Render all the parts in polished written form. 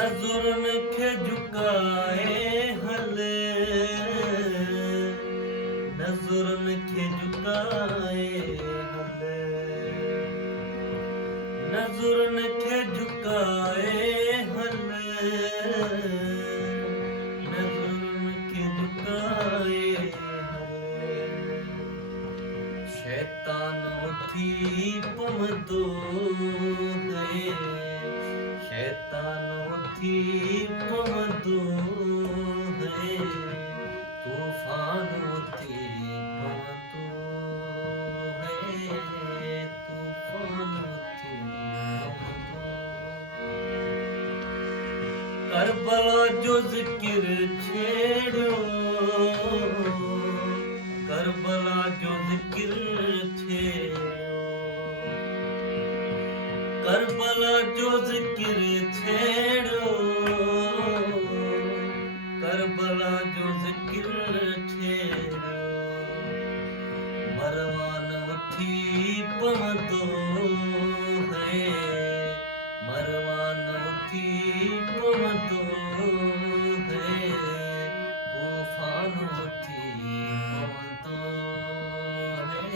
नज़ुरन खे झुकाए हले, नज़ुरन खे झुकाए हले, नज़ुरन खे झुकाए हले, नज़ुरन खे झुकाए हले। शैतानो थी पवंदो है, शैतानो थी पवंदो है, तूफ़ानो थी पवंदो है, तूफ़ानो थी पवंदो। करबला जो ज़िक्र छेड़ियो, करबला जो ज़िक्र छेड़ियो, करबला जो ज़िक्र छेड़ियो, करबला जो ज़िक्र छेड़ियो। मरवानो थी पवंदो है, मरवानो थी पवंदो है, तूफ़ानो थी पवंदो है,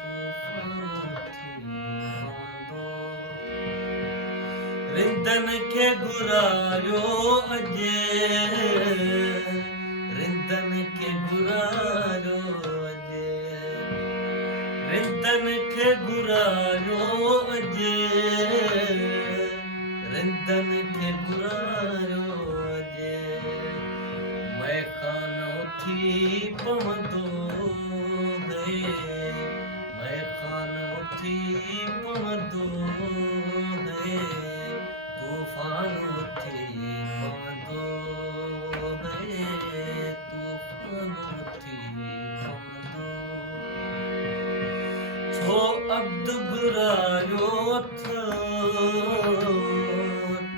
तूफ़ानो थी पवंदो। रिंदन खे घुरायो अॼु, रिंदन खे घुरायो अॼु, रिंदन खे घुरायो अॼु, रिंदन खे घुरायो अॼु। मैखानो थी पवंदो है, मैखानो थी पवंदो है, तूफ़ानो थी पवंदो है, तूफ़ानो थी पवंदो। छो अब्द घुरायो थो,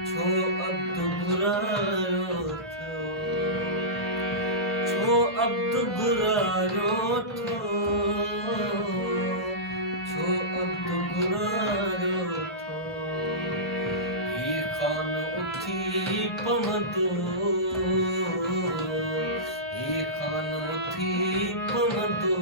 छो अब्द घुरायो थो, छो अब्द घुरायो थो, छो अब्द घुरायो थो। ही खान उथी पवंदो, ही खान उथी पवंदो।